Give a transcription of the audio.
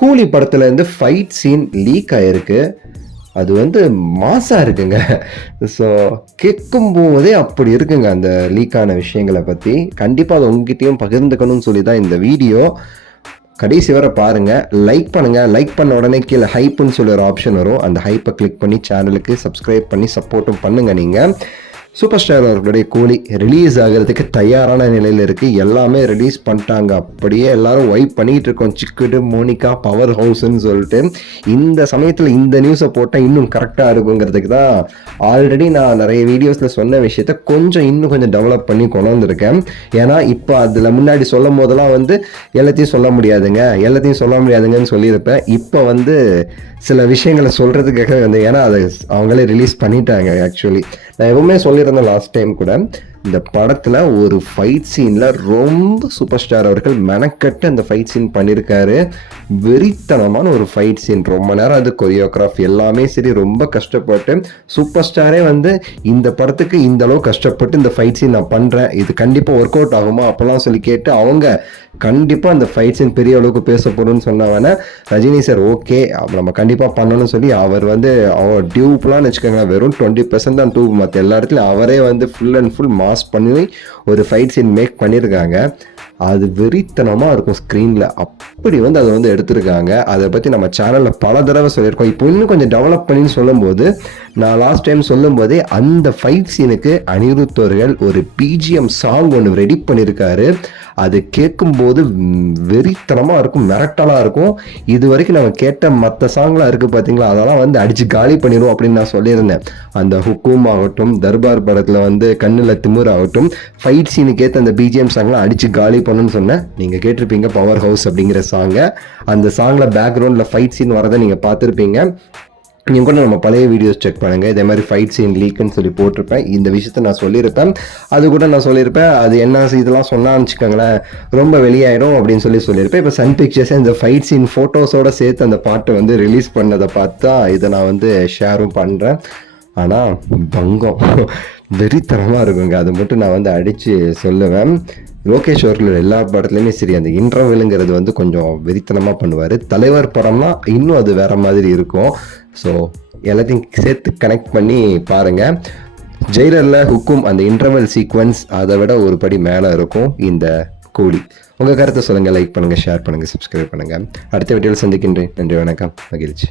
கூலி படத்துலேருந்து fight scene league ஆகிருக்கு. அது வந்து மாசாக இருக்குங்க. ஸோ கேட்கும் போதே அப்படி இருக்குங்க அந்த லீக்கான விஷயங்களை பற்றி. கண்டிப்பாக அதை உங்ககிட்டையும் பகிர்ந்துக்கணும்னு சொல்லி தான் இந்த வீடியோ. கடைசி வரை பாருங்கள், லைக் பண்ணுங்கள். லைக் பண்ண உடனே கீழே ஹைப்புன்னு சொல்லி ஒரு ஆப்ஷன் வரும். அந்த ஹைப்பை கிளிக் பண்ணி சேனலுக்கு சப்ஸ்கிரைப் பண்ணி சப்போர்ட்டும் பண்ணுங்கள். நீங்கள் சூப்பர் ஸ்டார் அவர்களுடைய கூலி ரிலீஸ் ஆகிறதுக்கு தயாரான நிலையில் இருக்குது. எல்லாமே ரிலீஸ் பண்ணிட்டாங்க. அப்படியே எல்லாரும் வைப் பண்ணிகிட்டு இருக்கோம். சிக்குடு, மோனிகா, பவர் ஹவுஸ்ன்னு சொல்லிட்டு. இந்த சமயத்தில் இந்த நியூஸை போட்டால் இன்னும் கரெக்டாக இருக்குங்கிறதுக்கு தான் ஆல்ரெடி நான் நிறைய வீடியோஸில் சொன்ன விஷயத்த இன்னும் கொஞ்சம் டெவலப் பண்ணி கொண்டு வந்திருக்கேன். ஏன்னா இப்போ அதில் முன்னாடி சொல்லும் போதெல்லாம் வந்து எல்லாத்தையும் சொல்ல முடியாதுங்கன்னு சொல்லியிருப்பேன். இப்போ வந்து சில விஷயங்களை சொல்கிறதுக்காக வந்து, ஏன்னா அதை அவங்களே ரிலீஸ் பண்ணிட்டாங்க. ஆக்சுவலி நான் எப்பவுமே சொல்லியிருந்தேன் லாஸ்ட் டைம் கூட, இந்த படத்தில் ஒரு ஃபைட் சீனில் ரொம்ப சூப்பர் ஸ்டார் அவர்கள் மெனக்கட்டு அந்த ஃபைட் சீன் பண்ணியிருக்காரு. வெறித்தனமான ஒரு ஃபைட் சீன். ரொம்ப நேரம் அது கொரியோகிராஃபி எல்லாமே சரி, ரொம்ப கஷ்டப்பட்டு சூப்பர் ஸ்டாரே வந்து இந்த படத்துக்கு இந்த அளவு கஷ்டப்பட்டு இந்த ஃபைட் சீன் நான் பண்ணுறேன், இது கண்டிப்பாக ஒர்க் அவுட் ஆகுமா அப்போல்லாம் சொல்லி கேட்டு அவங்க கண்டிப்பாக அந்த ஃபைட் சீன் பெரிய அளவுக்கு பேச போகணும்னு சொன்னவன ரஜினி சார் ஓகே நம்ம கண்டிப்பாக பண்ணணும்னு சொல்லி அவர் வந்து அவர் டியூப்லான்னு வச்சுக்கோங்களேன், வெறும் 20% தான் டியூப், மற்ற எல்லா இடத்துலையும் அவரே வந்து ஃபுல் அண்ட் ஃபுல் மாஸ் பண்ணி ஒரு ஃபைட் சீன் மேக் பண்ணியிருக்காங்க. அது வெறித்தனமாக இருக்கும் ஸ்க்ரீனில். அப்படி வந்து அதை வந்து எடுத்திருக்காங்க. அதை பற்றி நம்ம சேனலில் பல தடவை சொல்லியிருக்கோம். இப்போ இன்னும் கொஞ்சம் டெவலப் பண்ணி சொல்லும்போது, நான் லாஸ்ட் டைம் சொல்லும் போதே அந்த ஃபைட் சீனுக்கு அனிருத் அவர்கள் ஒரு பிஜிஎம் சாங் ஒன்று ரெடி பண்ணியிருக்காரு. அது கேட்கும்போது வெறித்தனமாக இருக்கும், மிரட்டலாக இருக்கும். இது வரைக்கும் நம்ம கேட்ட மற்ற சாங்லாம் இருக்குது பார்த்தீங்களா, அதெல்லாம் வந்து அடித்து காலி பண்ணிடுவோம் அப்படின்னு நான் சொல்லியிருந்தேன். அந்த ஹுக்கும் ஆகட்டும், தர்பார் படத்தில் வந்து கண்ணில் திமுர் ஆகட்டும், ஃபைட் சீனுக்கு ஏற்ற அந்த பிஜிஎம் சாங்லாம் அடித்து காலி பண்ணுன்னு சொன்னேன். நீங்கள் கேட்டிருப்பீங்க பவர் ஹவுஸ் அப்படிங்கிற சாங்கை. அந்த சாங்கில் பேக்ரவுண்டில் ஃபைட் சீன் வரதை நீங்கள் பார்த்துருப்பீங்க. நீங்கள் கூட நம்ம பழைய வீடியோஸ் செக் பண்ணுங்கள். இதே மாதிரி ஃபைட் சீன் லீக்குன்னு சொல்லி போட்டிருப்பேன். இந்த விஷயத்த நான் சொல்லியிருப்பேன். அது கூட நான் சொல்லியிருப்பேன், அது என்ன இதெல்லாம் சொன்னான்னு வச்சுக்கோங்களேன் ரொம்ப வெளியாயிடும் அப்படின்னு சொல்லியிருப்பேன். இப்போ சன் பிக்சர்ஸ் இந்த ஃபைட் சீன் ஃபோட்டோஸோடு சேர்த்து அந்த பாட்டை வந்து ரிலீஸ் பண்ணதை பார்த்தா இதை நான் வந்து ஷேரும் பண்ணுறேன். ஆனால் பங்கம் வெறித்தனமாக இருக்குங்க. அது மட்டும் நான் வந்து அடித்து சொல்லுவேன். லோகேஷ் அவர்கள் எல்லா படத்துலையுமே சரி, அந்த இன்டர்வெலுங்கிறது வந்து கொஞ்சம் வெறித்தனமாக பண்ணுவார். தலைவர் படம்னா இன்னும் அது வேறு மாதிரி இருக்கும். ஸோ எல்லாத்தையும் சேர்த்து கனெக்ட் பண்ணி பாருங்கள். ஜெயிலரில் ஹுக்கும் அந்த இன்டர்வெல் சீக்வன்ஸ் அதை விட ஒரு படி மேலே இருக்கும் இந்த கூலி. உங்கள் கருத்தை சொல்லுங்கள். லைக் பண்ணுங்கள், ஷேர் பண்ணுங்கள், சப்ஸ்கிரைப் பண்ணுங்கள். அடுத்த வீடியோவில் சந்திக்கின்றேன். நன்றி, வணக்கம், மகிழ்ச்சி.